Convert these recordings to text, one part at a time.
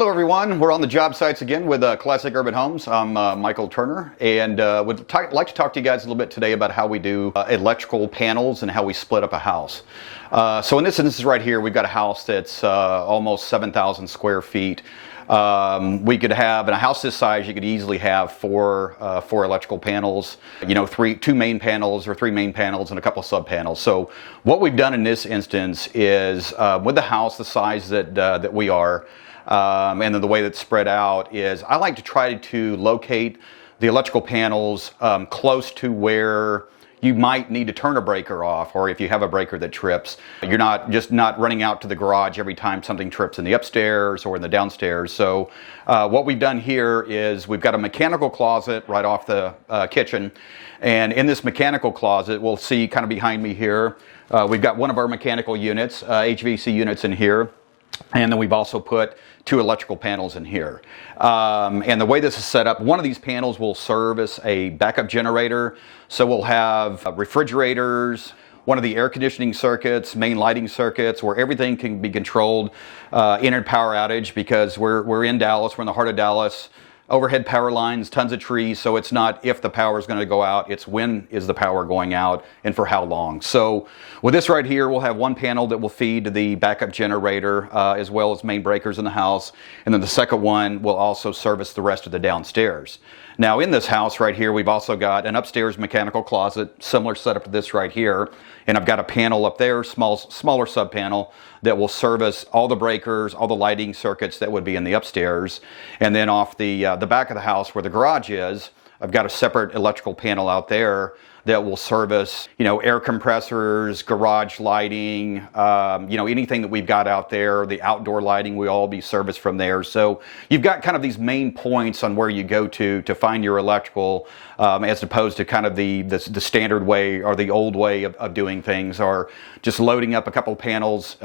Hello everyone, we're on the job sites again with Classic Urban Homes. I'm Michael Turner, and would like to talk to you guys a little bit today about how we do electrical panels and how we split up a house. So in this instance right here, we've got a house that's almost 7,000 square feet. We could have, in a house this size, you could easily have four electrical panels, you know, two main panels or three main panels and a couple of sub panels. So what we've done in this instance is, with the house the size that we are, and then the way that's spread out is I like to try to locate the electrical panels close to where you might need to turn a breaker off, or if you have a breaker that trips, you're not running out to the garage every time something trips in the upstairs or in the downstairs. So what we've done here is we've got a mechanical closet right off the kitchen, and in this mechanical closet, we'll see kind of behind me here, we've got one of our mechanical units, HVAC units in here, and then we've also put two electrical panels in here. And the way this is set up, one of these panels will serve as a backup generator. So we'll have refrigerators, one of the air conditioning circuits, main lighting circuits, where everything can be controlled in a power outage, because we're in Dallas, we're in the heart of Dallas. Overhead power lines, tons of trees, so it's not if the power is going to go out, it's when is the power going out and for how long. So with this right here, we'll have one panel that will feed the backup generator as well as main breakers in the house, and then the second one will also service the rest of the downstairs. Now in this house right here, we've also got an upstairs mechanical closet, similar setup to this right here, and I've got a panel up there, smaller sub panel, that will service all the breakers, all the lighting circuits that would be in the upstairs. And then off the back of the house where the garage is, I've got a separate electrical panel out there that will service, you know, air compressors, garage lighting, you know, anything that we've got out there, the outdoor lighting will all be serviced from there. So you've got kind of these main points on where you go to find your electrical, as opposed to kind of the standard way or the old way of doing things, or just loading up a couple of panels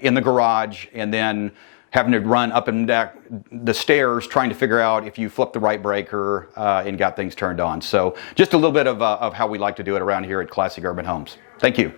in the garage and then having to run up and down the stairs trying to figure out if you flip the right breaker and got things turned on. So just a little bit of how we like to do it around here at Classic Urban Homes. Thank you.